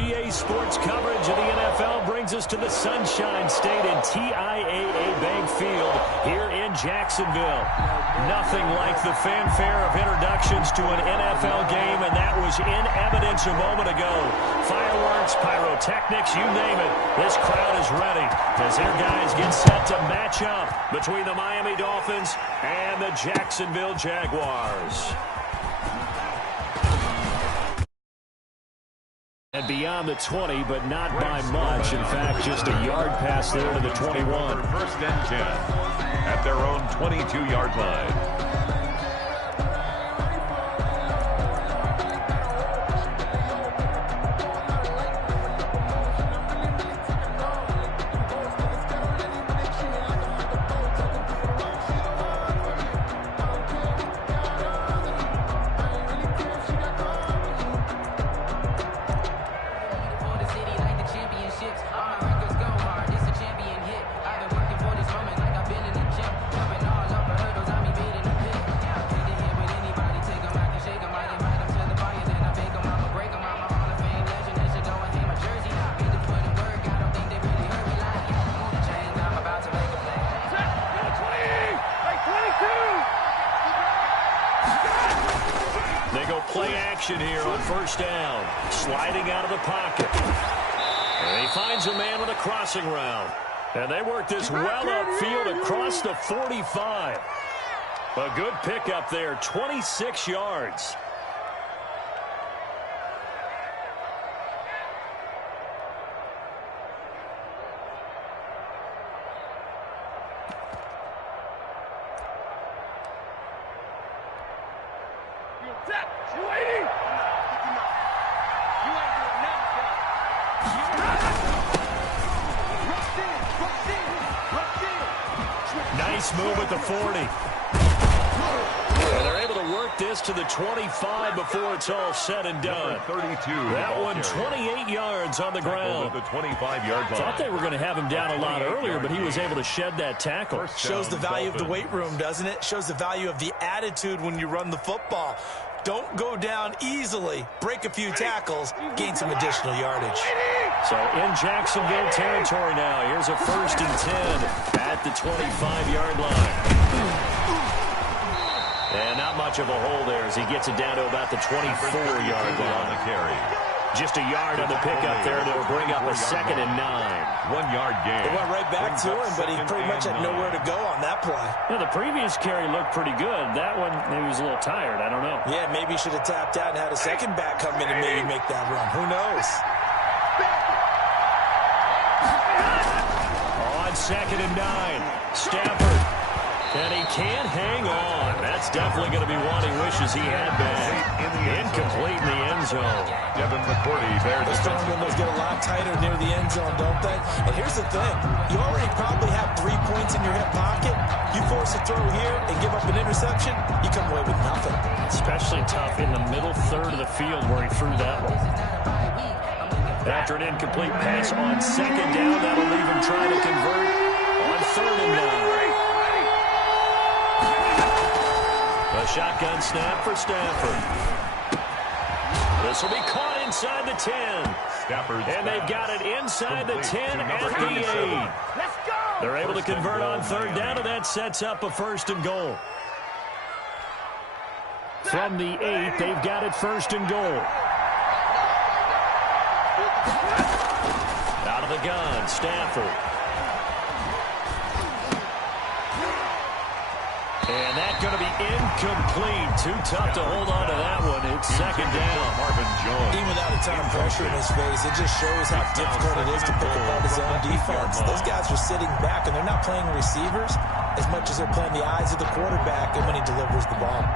EA Sports coverage of the NFL brings us to the Sunshine State in TIAA Bank Field here in Jacksonville. Nothing like the fanfare of introductions to an NFL game, and that was in evidence a moment ago. Fireworks, pyrotechnics, you name it. This crowd is ready as their guys get set to match up between the Miami Dolphins and the Jacksonville Jaguars. And beyond the 20, but not by much. In fact, just a yard pass there to the 21. First and 10 at their own 22-yard line. Play action here on first down. Sliding out of the pocket. And he finds a man with a crossing route. And they work this well upfield across the 45. A good pickup there, 26 yards. Nice move at the 40. And they're able to work this to the 25 before it's all said and done. 32. That one 28 yards on the ground. The 25-yard line. Thought they were going to have him down a lot earlier, but he was able to shed that tackle. Shows the value of the weight room, doesn't it? Shows the value of the attitude when you run the football. Don't go down easily. Break a few tackles. Gain some additional yardage. So in Jacksonville territory now. Here's a 1st and 10 at the 25-yard line. And not much of a hole there as he gets it down to about the 24-yard line. On the carry. Just a yard on the pickup there that'll bring up a 2nd and 9. 1-yard gain. It went right back to him, but he pretty much had nowhere to go on that play. Yeah, the previous carry looked pretty good. That one, maybe he was a little tired. I don't know. Yeah, maybe he should have tapped out and had a second back come in and maybe make that run. Who knows? On 2nd and 9, Stafford. And he can't hang on. That's definitely going to be one he wishes he had been. Incomplete in the end zone. Devin McCourty bears the strong windows get a lot tighter near the end zone, don't they? And here's the thing. You already probably have 3 points in your hip pocket. You force a throw here and give up an interception, you come away with nothing. Especially tough in the middle third of the field where he threw that one. After an incomplete pass on 2nd down, that'll leave him trying to convert on 3rd and 9. A shotgun snap for Stafford. This will be caught inside the 10. And they've got it inside the 10 at the 8. They're able to convert on 3rd down, and that sets up a 1st and goal. From the 8, they've got it 1st and goal. Out of the gun, Stafford. And that's going to be incomplete. Too tough to hold on to that one. It's 2nd down. Marvin Jones. Even without a ton of pressure in his face, it just shows how difficult it is to pick apart his own defense. Those guys are sitting back, and they're not playing receivers as much as they're playing the eyes of the quarterback and when he delivers the ball.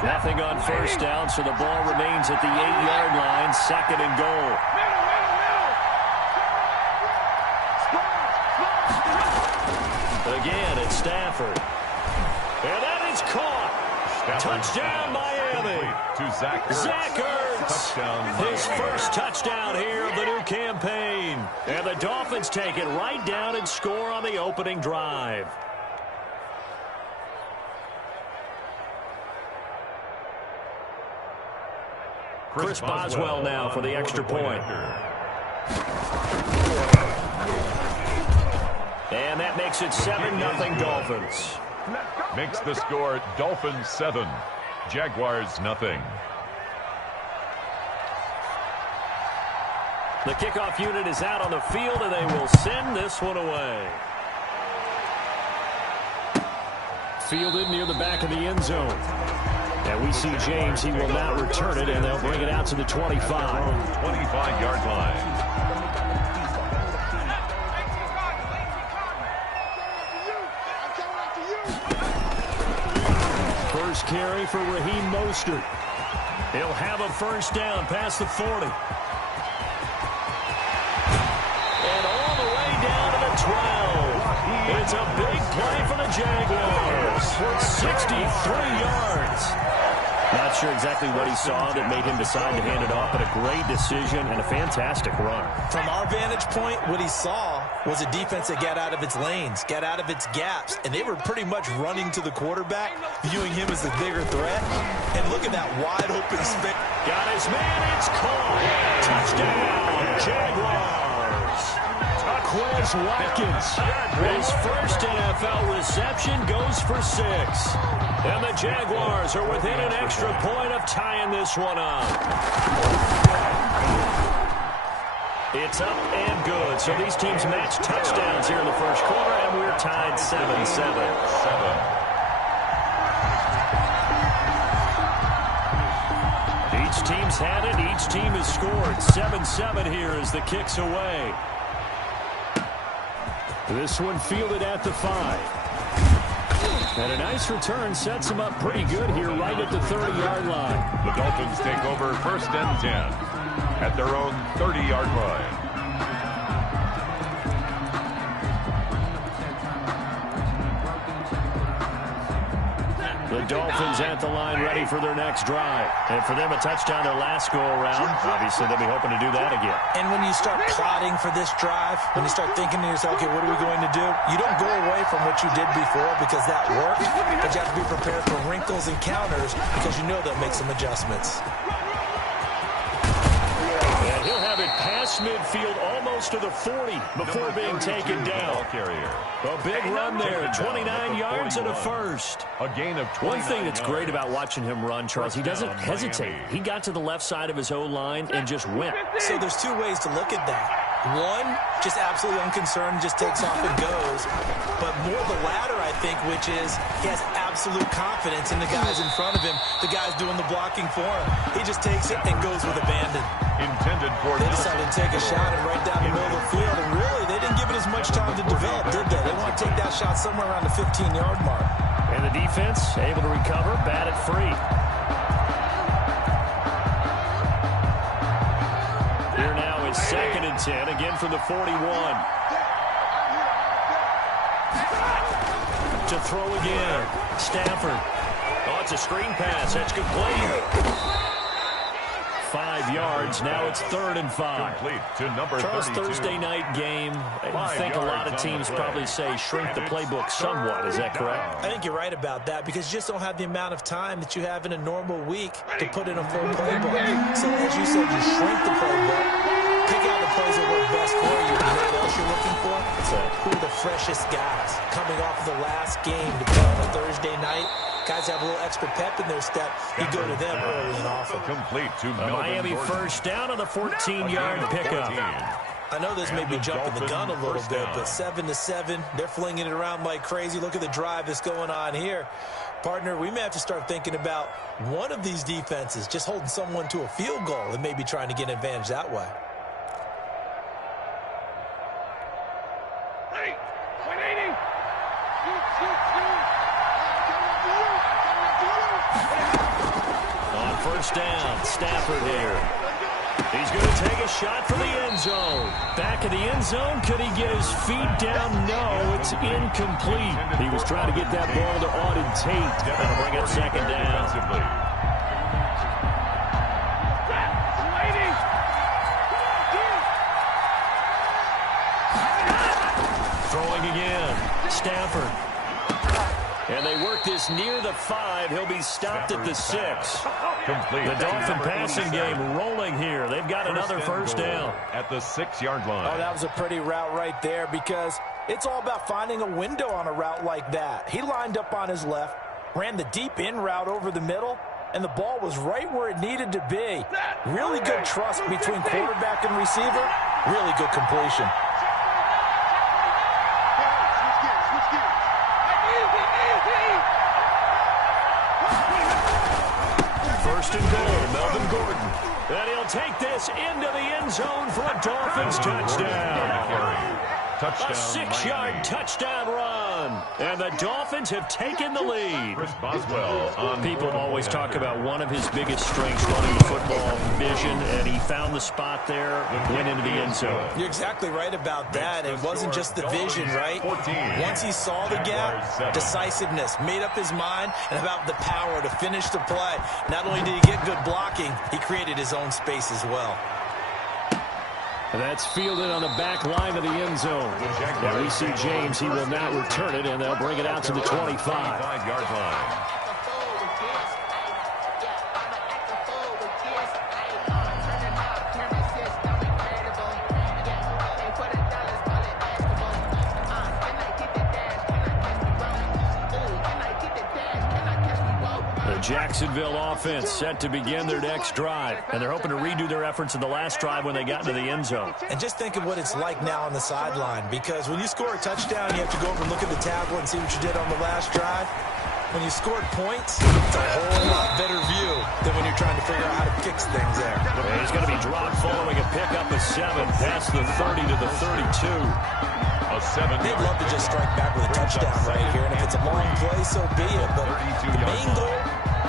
Nothing on 1st down, so the ball remains at the 8-yard line. 2nd and goal. Again, it's Stafford. And that is caught. Touchdown, Miami. To Zach Ertz. Touchdown. His first touchdown here of the new campaign. And the Dolphins take it right down and score on the opening drive. Chris Boswell now for the extra point. And that makes it 7-0 Dolphins. Makes the score Dolphins 7, Jaguars 0. The kickoff unit is out on the field, and they will send this one away. Fielded near the back of the end zone. And we see James. He will not return it, and they'll bring it out to the 25. 25-yard line. First carry for Raheem Mostert. He'll have a first down past the 40. And all the way down to the 12. It's a big play for the Jaguars. 63 yards. Not sure exactly what he saw that made him decide to hand it off, but a great decision and a fantastic run. From our vantage point, what he saw was a defense that got out of its lanes, got out of its gaps, and they were pretty much running to the quarterback, viewing him as the bigger threat. And look at that wide open space. Got his man, it's caught. Touchdown, Jaguars. Quez Watkins. His first NFL reception goes for 6. And the Jaguars are within an extra point of tying this one up. It's up and good. So these teams match touchdowns here in the first quarter, and we're tied 7-7. Each team's had it. Each team has scored. 7-7 here as the kick's away. This one fielded at the 5. And a nice return sets them up pretty good here right at the 30-yard line. The Dolphins take over first and 10 at their own 30-yard line. The Dolphins at the line ready for their next drive. And for them, a touchdown their last go-around. Obviously, they'll be hoping to do that again. And when you start plotting for this drive, when you start thinking to yourself, okay, what are we going to do? You don't go away from what you did before because that worked, but you have to be prepared for wrinkles and counters because you know they'll make some adjustments. And he'll have it past midfield almost to the 40 before being taken down. A big run there, 29 yards and a first. A gain of 29. One thing that's great about watching him run, Charles, he doesn't hesitate. He got to the left side of his O-line and just went. So there's two ways to look at that. One, just absolutely unconcerned, just takes off and goes. But more the latter, I think, which is he has absolute confidence in the guys in front of him, the guys doing the blocking for him. He just takes it and goes with abandon. Intended for They decided to take a shot and right down the middle of the field, and really, they didn't give it as much time to develop, did they? They want to take that shot somewhere around the 15-yard mark. And the defense able to recover, batted free. Here now is 2nd and 10, again from the 41. To throw again, Stafford. Oh, it's a screen pass. That's complete. 5 yards. Now it's 3rd and 5. Complete to number Charles, 32. Thursday night game. I think a lot of teams probably say shrink the playbook somewhat. Is that correct? I think you're right about that because you just don't have the amount of time that you have in a normal week to put in a full playbook. So as you said, you shrink the playbook, pick out the plays that work best for you. You know what else you're looking for? So who are the freshest guys coming off of the last game to play on a Thursday night? Guys have a little extra pep in their step. You go to them early and often. Complete to Miami Gordon. first down on the 14-yard pickup. I know this may be jumping the gun a little bit, but 7-7, they're flinging it around like crazy. Look at the drive that's going on here. Partner, we may have to start thinking about one of these defenses just holding someone to a field goal and maybe trying to get an advantage that way. First down, Stafford here. He's going to take a shot for the end zone. Back of the end zone, could he get his feet down? No, it's incomplete. He was trying to get that ball to Auden Tate. That'll bring up 2nd down. Throwing again, Stafford. And they work this near the 5. He'll be stopped at the 6. Complete. The Dolphin passing game rolling here. They've got another first down. At the 6-yard line. Oh, that was a pretty route right there because it's all about finding a window on a route like that. He lined up on his left, ran the deep in route over the middle, and the ball was right where it needed to be. Really good trust between quarterback and receiver. Really good completion. First and goal, Melvin Gordon. And he'll take this into the end zone for a Dolphins touchdown. A 6-yard touchdown run. And the Dolphins have taken the lead. People always talk about one of his biggest strengths running the football, vision, and he found the spot there, went into the end zone. You're exactly right about that. It wasn't just the vision, right? Once he saw the gap, decisiveness, made up his mind, and about the power to finish the play. Not only did he get good blocking, he created his own space as well. And that's fielded on the back line of the end zone. And we see James. He will not return it, and they'll bring it out to the 25-yard line. Jacksonville offense set to begin their next drive, and they're hoping to redo their efforts in the last drive when they got into the end zone. And just think of what it's like now on the sideline, because when you score a touchdown, you have to go over and look at the tablet and see what you did on the last drive. When you scored points, it's a whole lot better view than when you're trying to figure out how to fix things there. And he's going to be dropped following a pickup of 7 past the 30 to the 32. They'd love to just strike back with a touchdown right here, and if it's a long play, so be it. But the main goal,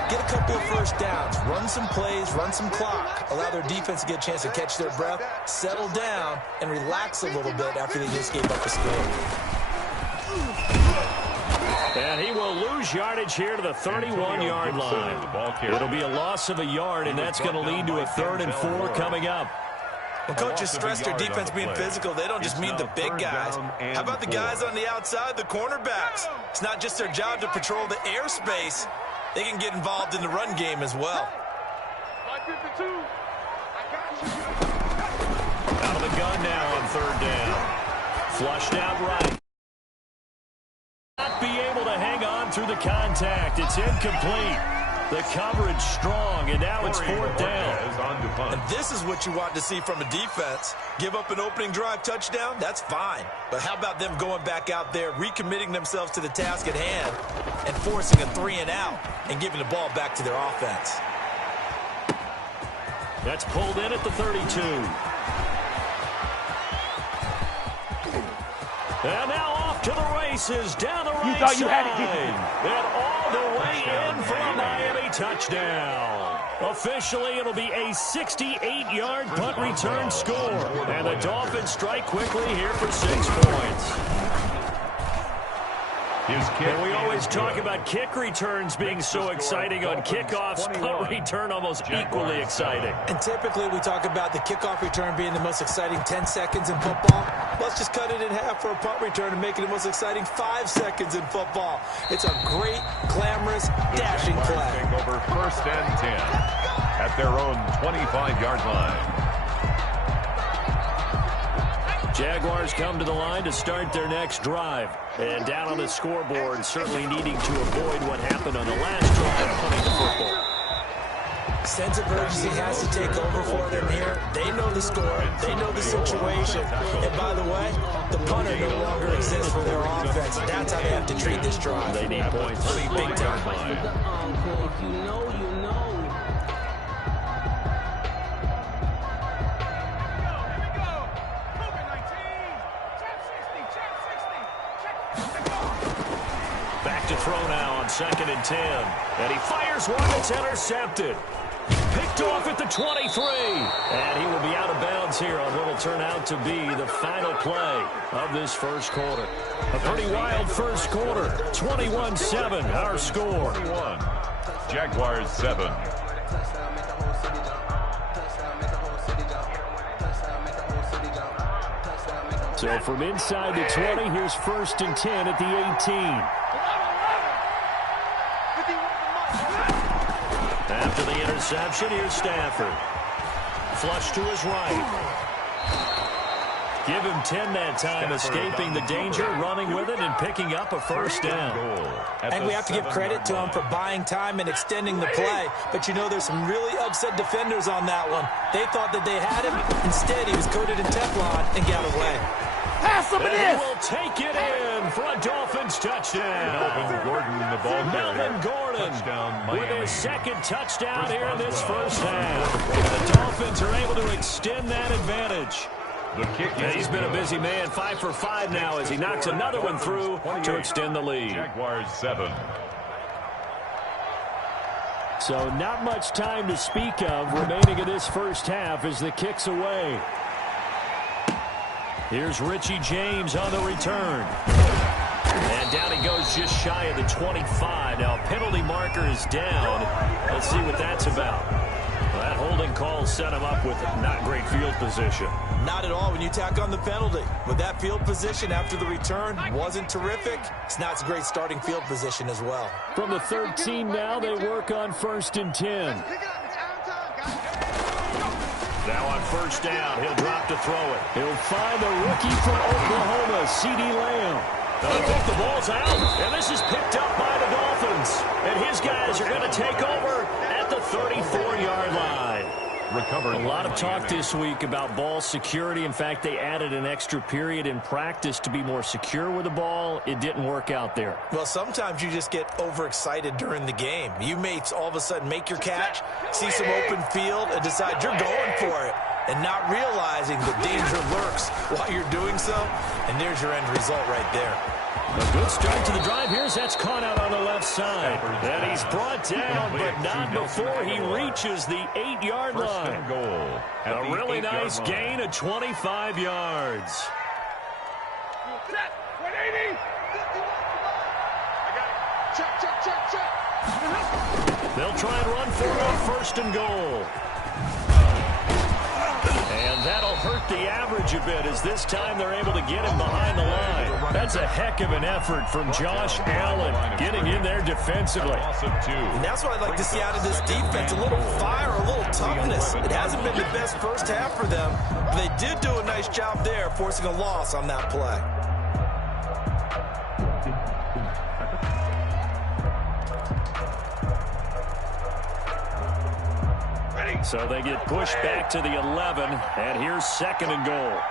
get a couple of first downs, run some plays, run some clock, allow their defense to get a chance to catch their breath, settle down, and relax a little bit after they just gave up a score. And he will lose yardage here to the 31-yard line. It'll be a loss of a yard, and that's going to lead to a 3rd and 4 coming up. When coaches stress their defense being physical, they don't just mean the big guys. How about the guys on the outside, the cornerbacks? It's not just their job to patrol the airspace. They can get involved in the run game as well. Out of the gun now on 3rd down. Flushed out right. Not be able to hang on through the contact. It's incomplete. The coverage strong, and now it's 4th down. And this is what you want to see from a defense. Give up an opening drive touchdown, that's fine. But how about them going back out there, recommitting themselves to the task at hand, and forcing a 3-and-out, and giving the ball back to their offense. That's pulled in at the 32. And now off to the races, down the right side. And all the way in for a Miami touchdown. Officially, it'll be a 68-yard punt return score. And the Dolphins strike quickly here for 6 points. And we always talk about kick returns being so exciting on kickoffs. Punt return almost equally exciting. And typically we talk about the kickoff return being the most exciting 10 seconds in football. Let's just cut it in half for a punt return and make it the most exciting 5 seconds in football. It's a great, glamorous, dashing play. Over 1st and 10 at their own 25-yard line. Jaguars come to the line to start their next drive. And down on the scoreboard, certainly needing to avoid what happened on the last drive, punting the football. Sense of urgency has to take over for them here. They know the score. They know the situation. And by the way, the punter no longer exists for their offense. That's how they have to treat this drive. They need points. Big time. If you know, you know. Back to throw now on 2nd and 10. And he fires one that's intercepted. Picked off at the 23. And he will be out of bounds here on what will turn out to be the final play of this first quarter. A pretty wild first quarter. 21-7, our score. 21. Jaguars 7. So from inside the 20, here's 1st and 10 at the 18. interception. Here's Stafford. Flush to his right. Give him 10 that time, escaping the danger, running with it, and picking up a first down. And we have to give credit to him for buying time and extending the play. But, you know, there's some really upset defenders on that one. They thought that they had him. Instead, he was coated in Teflon and got away. Pass him, and he will take it in for a Dolphins touchdown. Melvin Gordon, the ball carrier. Melvin Gordon Touchdown, with his second touchdown here in this first half. The Dolphins are able to extend that advantage. The kick He's been a busy man, 5 for 5 now as he knocks another one through to extend the lead. Jaguars 7. So not much time to speak of remaining in this first half as the kick's away. Here's Richie James on the return. And down he goes just shy of the 25. Now penalty marker is down. Let's see what that's about. Well, that holding call set him up with not great field position. Not at all when you tack on the penalty. With that field position after the return wasn't terrific. It's not a great starting field position as well. From the 13 now, they work on 1st and 10. Now on first down, he'll drop to throw it. He'll find the rookie from Oklahoma, C.D. Lamb. I think the ball's out, and this is picked up by the Dolphins. And his guys are going to take over at the 34-yard line. Recovered. A lot of talk this week about ball security. In fact, they added an extra period in practice to be more secure with the ball. It didn't work out there. Well, sometimes you just get overexcited during the game. You may all of a sudden make your catch, see some open field, and decide you're going for it, and not realizing the danger lurks while you're doing so. And there's your end result right there. A good start to the drive. Here's that's caught out on the left side. And he's brought down, but not before he reaches the 8-yard line. Goal. A really nice gain of 25 yards. They'll try and run for it on 1st and goal. And that'll hurt the average a bit as this time they're able to get him behind the line. That's a heck of an effort from Josh Allen getting in there defensively. And that's what I'd like to see out of this defense, a little fire, a little toughness. It hasn't been the best first half for them, but they did do a nice job there forcing a loss on that play. So they get pushed back to the 11, and here's 2nd and goal.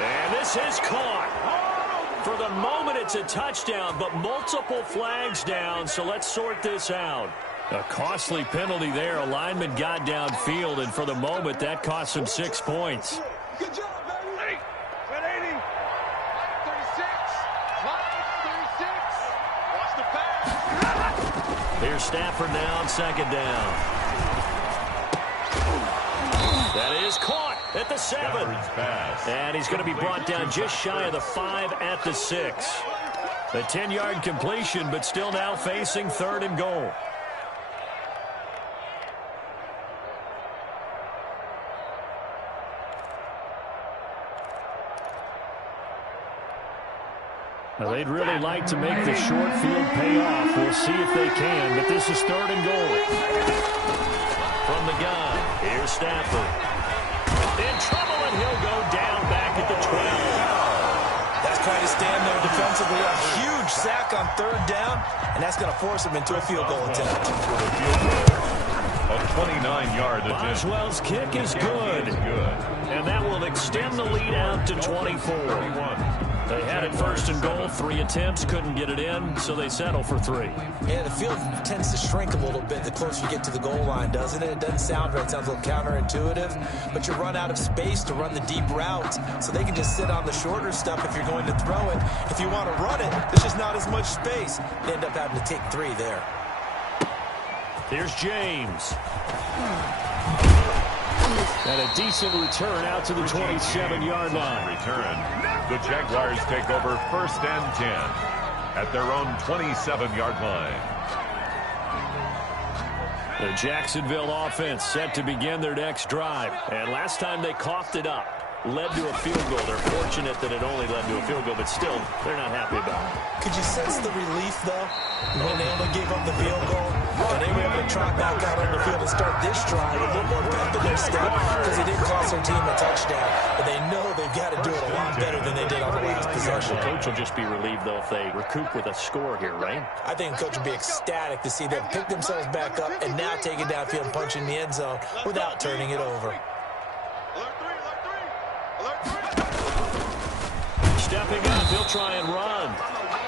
And this is caught. For the moment, it's a touchdown, but multiple flags down, so let's sort this out. A costly penalty there. A lineman got downfield, and for the moment, that cost him 6 points. Good job, baby. 180. 36. 36. Watch the pass. Here's Stafford now on 2nd down. That is caught at the 7. And he's going to be brought down just shy of the 5 at the 6. A 10-yard completion, but still now facing 3rd and goal. Now, they'd really like to make the short field pay off. We'll see if they can, but this is 3rd and goal. From the gun, here's Stafford. In trouble, and he'll go down back at the 12. That's quite a stand there defensively. A huge sack on 3rd down, and that's going to force him into a field goal attempt. A 29-yard attempt. Boswell's kick is good. And that will extend the lead out to 24. They had it 1st and goal, 3 attempts, couldn't get it in, so they settle for 3. Yeah, the field tends to shrink a little bit the closer you get to the goal line, doesn't it? It doesn't sound right. It sounds a little counterintuitive, but you run out of space to run the deep route, so they can just sit on the shorter stuff if you're going to throw it. If you want to run it, there's just not as much space. They end up having to take 3 there. Here's James. And a decent return out to the 27-yard line. Return. The Jaguars take over 1st and 10 at their own 27-yard line. The Jacksonville offense set to begin their next drive. And last time they coughed it up. led to a field goal. They're fortunate that it only led to a field goal, but still, they're not happy about it. Could you sense the relief, though, when they only gave up the field goal? And they were able to trot back out on the field and start this drive with a little more pep in their step because they didn't cost their team a touchdown. But they know they've got to do it a lot better than they did on the last possession. The coach will just be relieved, though, if they recoup with a score here, right? I think the coach will be ecstatic to see them pick themselves back up and now take it downfield and punch in the end zone without turning it over. Stepping up, he'll try and run.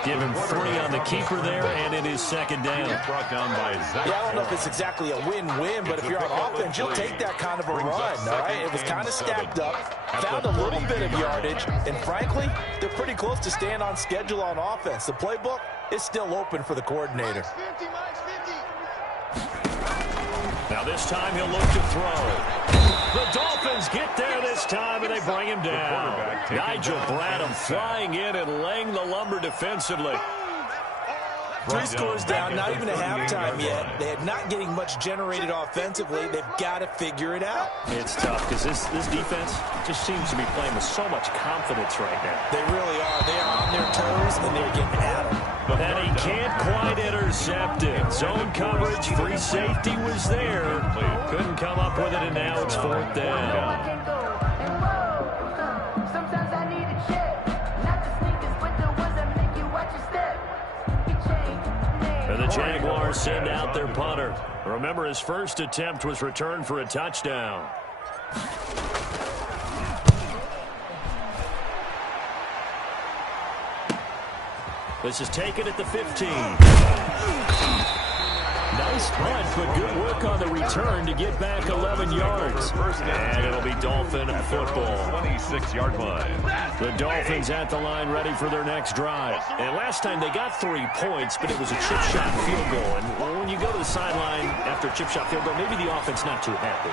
Give him 3 on the keeper there, and it is second down. Brought down by Zach. Yeah, I don't know if it's exactly a win-win, but if you're on offense, you'll take that kind of a run, all right? It was kind of stacked up, found a little bit of yardage, and frankly, they're pretty close to staying on schedule on offense. The playbook is still open for the coordinator. Now this time he'll look to throw. The Dolphins get there this time, and they bring him down. Nigel Bradham flying in and laying the lumber defensively. 3 scores down, not even a halftime yet. They're not getting much generated offensively. They've got to figure it out. It's tough because this defense just seems to be playing with so much confidence right now. They really are. They are on their toes, and they're getting at them. And he can't quite intercept it. Zone coverage, free safety was there. Couldn't come up with it, and now it's 4th down. And the Jaguars send out their punter. Remember, his first attempt was returned for a touchdown. This is taken at the 15. Nice punt, but good work on the return to get back 11 yards. And it'll be Dolphin football. 26-yard line. The Dolphins at the line ready for their next drive. And last time they got 3 points, but it was a chip shot field goal. And when you go to the sideline after a chip shot field goal, maybe the offense not too happy.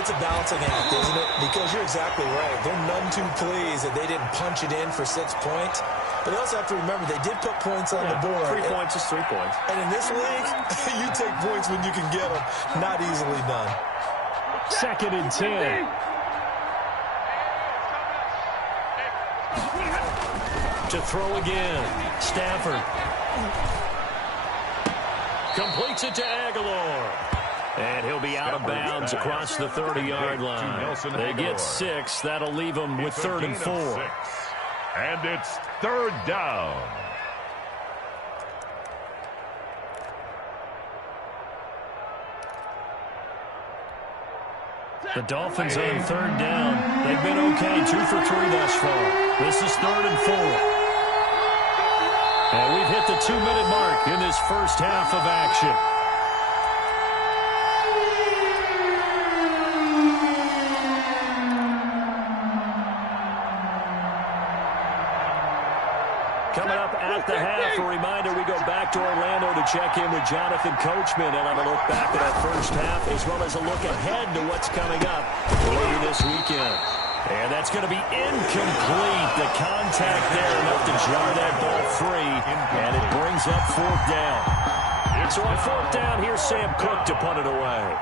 It's a balancing act, isn't it? Because you're exactly right. They're none too pleased that they didn't punch it in for 6 points. But they also have to remember they did put points on the board. 3 points is 3 points. And in this league, you take points when you can get them. Not easily done. 2nd and 10. To throw again. Stafford. Completes it to Aguilar. And he'll be out of bounds across the 30-yard line. They get 6. That'll leave them with 3rd and 4. And it's 3rd down. The Dolphins on 3rd down. They've been okay, 2 for 3 thus far. This is 3rd and 4. And we've hit the 2-minute mark in this first half of action. Coming up at the half, a reminder, we go back to Orlando to check in with Jonathan Coachman and have a look back at our first half as well as a look ahead to what's coming up later this weekend. And that's going to be incomplete. The contact there enough to jar that ball free, and it brings up 4th down. So on 4th down, here's Sam Cook to punt it away.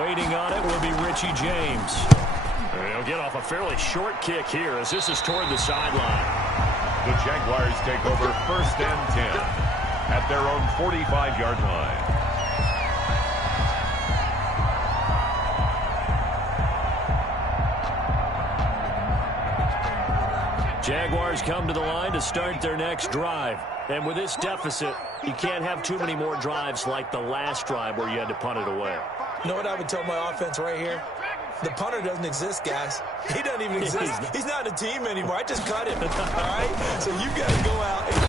Waiting on it will be Richie James. He'll get off a fairly short kick here as this is toward the sideline. The Jaguars take over 1st and 10 at their own 45-yard line. Jaguars come to the line to start their next drive. And with this deficit, you can't have too many more drives like the last drive where you had to punt it away. You know what I would tell my offense right here? The punter doesn't exist, guys. He doesn't even exist. He's not a team anymore. I just cut him. All right? So you got to go out and...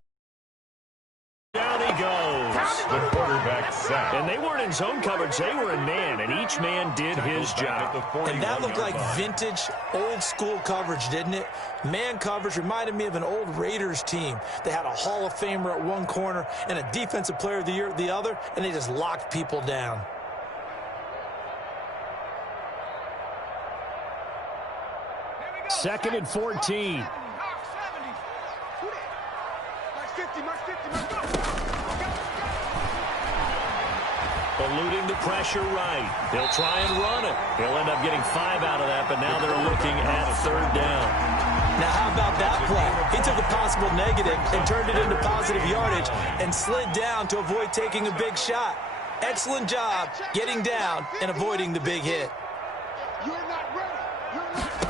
Down he goes. The quarterback sack. And they weren't in zone coverage. They were in man, and each man did his job. And that looked like vintage, old-school coverage, didn't it? Man coverage reminded me of an old Raiders team. They had a Hall of Famer at one corner and a Defensive Player of the Year at the other, and they just locked people down. 2nd and 14. eluding the pressure right. He'll try and run it. He'll end up getting 5 out of that, but now they're looking at 3rd down. Now, how about that play? He took a possible negative and turned it into positive yardage and slid down to avoid taking a big shot. Excellent job getting down and avoiding the big hit. You're not ready. You're not ready.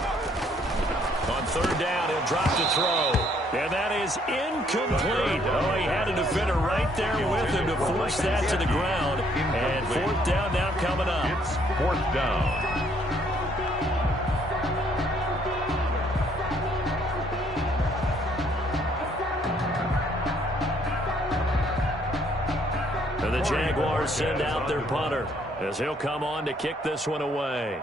On 3rd down, he'll drop to throw. And that is incomplete. Oh, he had a defender right there with him to force that to the ground. And 4th down now coming up. It's 4th down. And the Jaguars send out their punter as he'll come on to kick this one away.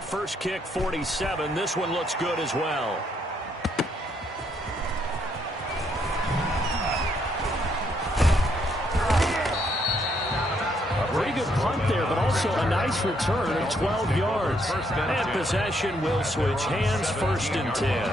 First kick, 47. This one looks good as well. Pretty good punt there, but also a nice return of 12 yards. And possession will switch hands, 1st and 10.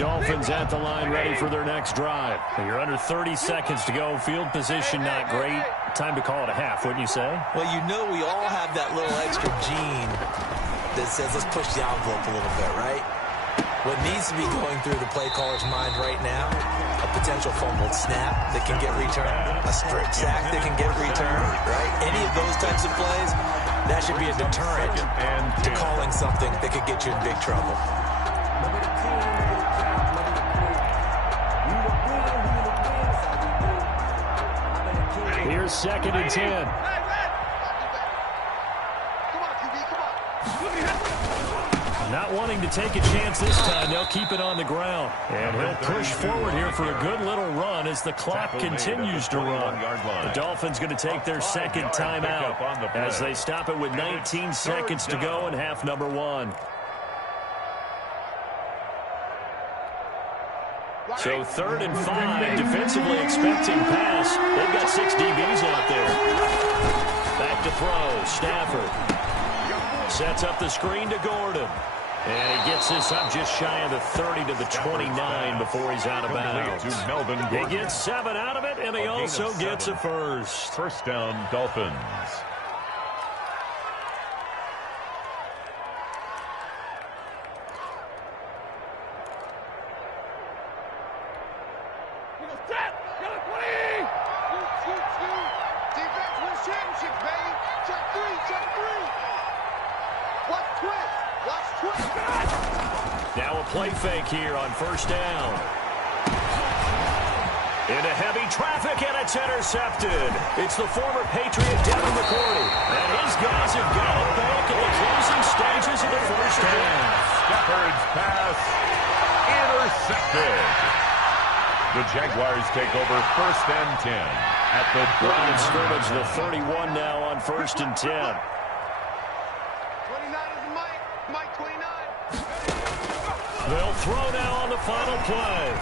Dolphins at the line ready for their next drive. You're under 30 seconds to go. Field position not great. Time to call it a half, wouldn't you say? Well, you know we all have that little extra gene that says let's push the envelope a little bit, right? What needs to be going through the play caller's mind right now, a potential fumbled snap that can get returned, a strip sack that can get returned, right? Any of those types of plays, that should be a deterrent to calling something that could get you in big trouble. Here's 2nd and 10. Come on, QB, come on. Not wanting to take a chance this time, they'll keep it on the ground. And he'll push forward here for a good little run as the clock continues to run. The Dolphins going to take their 2nd timeout as they stop it with 19 seconds to go in half number 1. So 3rd and 5, defensively expecting pass. They've got 6 DBs out there. Back to throw, Stafford. Sets up the screen to Gordon. And he gets this up just shy of the 30 to the 29 before he's out of bounds. He gets 7 out of it, and he also gets a first. 1st down, Dolphins. Now a play fake here on 1st down. Into heavy traffic, and it's intercepted. It's the former Patriot Devin McCourty. And his guys have got it back in the closing stages of the 1st half. Stafford's pass intercepted. The Jaguars take over 1st and 10 at the line of scrimmage. The 31 now on 1st and 10. 29 is Mike 29. They'll throw now on the final play.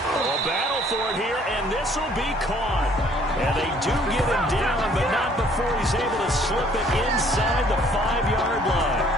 A battle for it here, and this will be caught. And they do get him down, but not before he's able to slip it inside the 5-yard line.